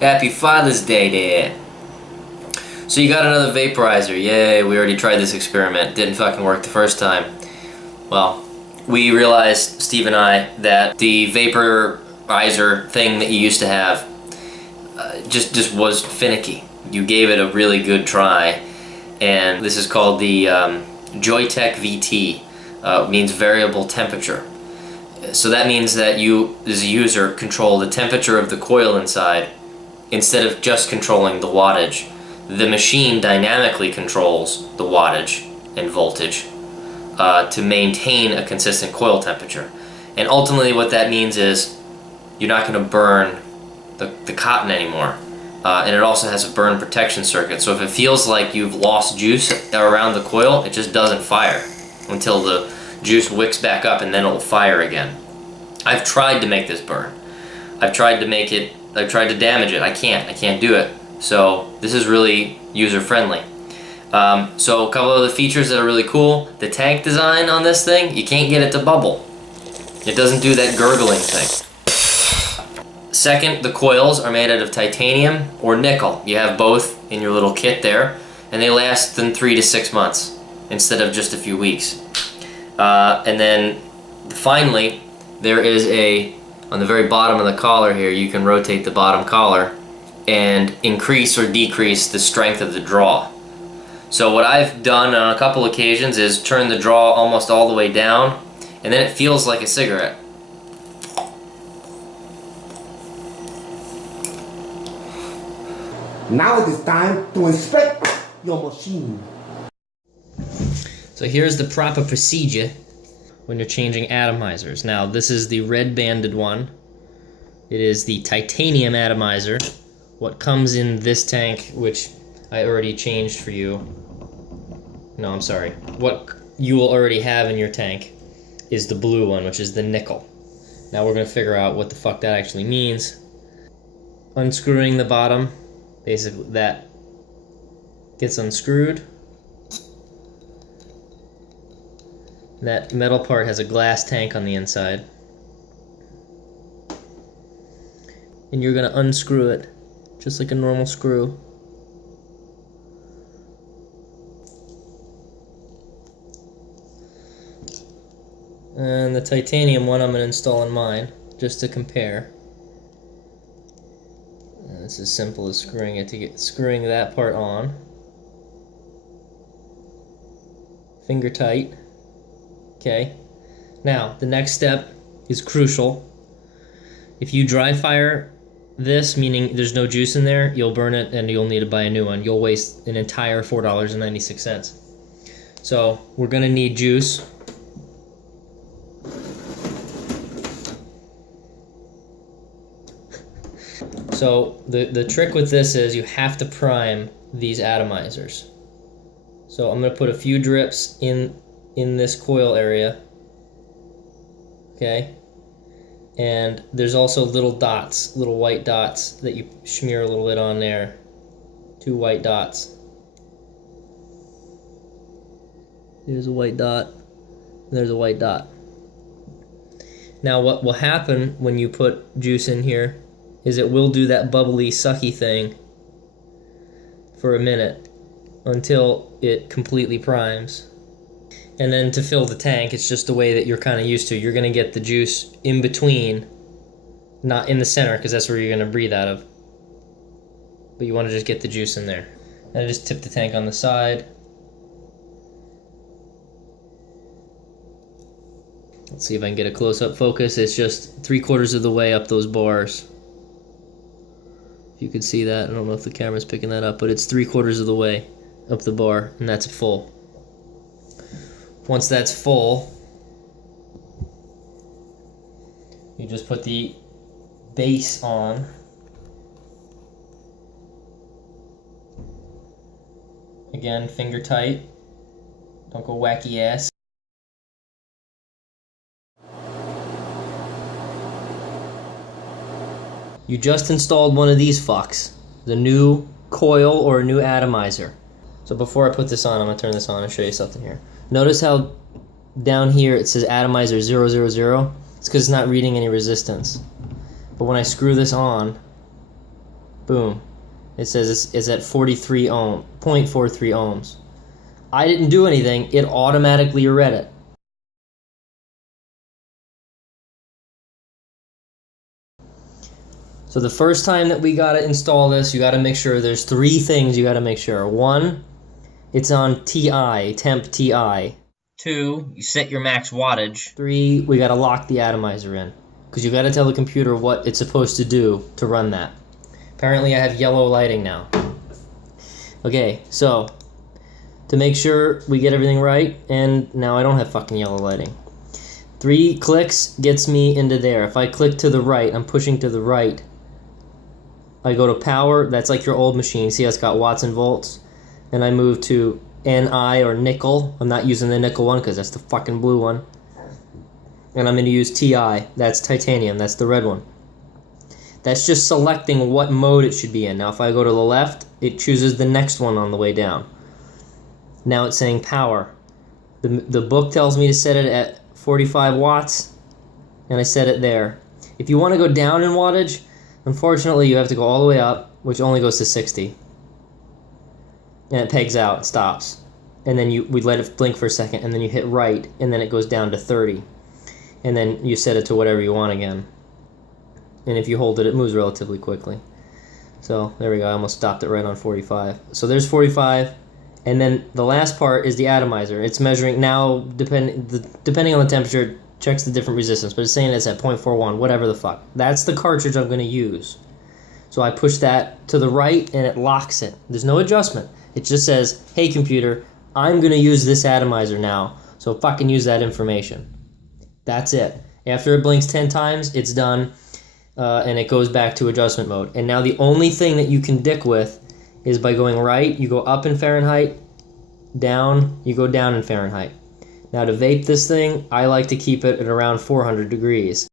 Happy Father's Day there. So you got another vaporizer. Yay, we already tried this experiment. Didn't fucking work the first time. Well, we realized, Steve and I, that the vaporizer thing that you used to have just was finicky. You gave it a really good try, and this is called the Joytech VT. Means variable temperature. So that means that you, as a user, control the temperature of the coil inside instead of just controlling the wattage. The machine dynamically controls the wattage and voltage to maintain a consistent coil temperature. And ultimately what that means is you're not going to burn the cotton anymore. And it also has a burn protection circuit. So if it feels like you've lost juice around the coil, it just doesn't fire until the juice wicks back up, and then it'll fire again. I've tried to make this burn. I've tried to damage it. I can't do it. So this is really user friendly. So a couple of the features that are really cool. The tank design on this thing, you can't get it to bubble. It doesn't do that gurgling thing. Second, the coils are made out of titanium or nickel. You have both in your little kit there, and they last than 3 to 6 months instead of just a few weeks. And then finally, there is on the very bottom of the collar here, you can rotate the bottom collar and increase or decrease the strength of the draw. So what I've done on a couple occasions is turn the draw almost all the way down, and then it feels like a cigarette. Now it is time to inspect your machine. So here's the proper procedure when you're changing atomizers. Now this is the red banded one. It is the titanium atomizer. What comes in this tank, which I already changed for you. No, I'm sorry. What you will already have in your tank is the blue one, which is the nickel. Now we're going to figure out what the fuck that actually means. Unscrewing the bottom, basically that gets unscrewed. That metal part has a glass tank on the inside. And you're going to unscrew it just like a normal screw. And the titanium one I'm going to install in mine just to compare. And it's as simple as screwing that part on. Finger tight. Okay. Now, the next step is crucial. If you dry fire this, meaning there's no juice in there, you'll burn it and you'll need to buy a new one. You'll waste an entire $4.96. So, we're going to need juice. So, the trick with this is you have to prime these atomizers. So, I'm going to put a few drips in this coil area. Okay? And there's also little dots, little white dots that you smear a little bit on there. 2 white dots. There's a white dot, and there's a white dot. Now what will happen when you put juice in here is it will do that bubbly, sucky thing for a minute until it completely primes. And then to fill the tank, it's just the way that you're kind of used to. You're going to get the juice in between, not in the center, because that's where you're going to breathe out of. But you want to just get the juice in there. And I just tip the tank on the side. Let's see if I can get a close-up focus. It's just 3/4 of the way up those bars. If you could see that. I don't know if the camera's picking that up, but it's 3/4 of the way up the bar, and that's full. Once that's full, you just put the base on. Again, finger tight. Don't go wacky ass. You just installed one of these fucks, the new coil or a new atomizer. So before I put this on, I'm going to turn this on and show you something here. Notice how down here it says atomizer 000. It's because it's not reading any resistance. But when I screw this on, boom, it says it's at 0.43 ohms. I didn't do anything, it automatically read it. So the first time that we gotta install this, you gotta make sure there's 3 things you gotta make sure. 1, it's on TI, temp TI. 2, you set your max wattage. 3, we gotta lock the atomizer in, because you gotta tell the computer what it's supposed to do to run that. Apparently I have yellow lighting now. Okay, so to make sure we get everything right, and now I don't have fucking yellow lighting. 3 clicks gets me into there. If I click to the right, I'm pushing to the right. I go to power, that's like your old machine. See how it's got watts and volts? And I move to Ni or nickel. I'm not using the nickel one because that's the fucking blue one. And I'm going to use Ti, that's titanium, that's the red one. That's just selecting what mode it should be in. Now if I go to the left, it chooses the next one on the way down. Now it's saying power. The book tells me to set it at 45 watts, and I set it there. If you want to go down in wattage, unfortunately you have to go all the way up, which only goes to 60. And it pegs out, stops. And then we let it blink for a second, and then you hit right, and then it goes down to 30. And then you set it to whatever you want again. And if you hold it, it moves relatively quickly. So there we go, I almost stopped it right on 45. So there's 45, and then the last part is the atomizer. It's measuring now, depending on the temperature, it checks the different resistance, but it's saying it's at 0.41, whatever the fuck. That's the cartridge I'm going to use. So I push that to the right, and it locks it. There's no adjustment. It just says, hey computer, I'm going to use this atomizer now, so fucking use that information. That's it. After it blinks 10 times, it's done. And it goes back to adjustment mode. And now the only thing that you can dick with is by going right, you go up in Fahrenheit, down, you go down in Fahrenheit. Now to vape this thing, I like to keep it at around 400 degrees.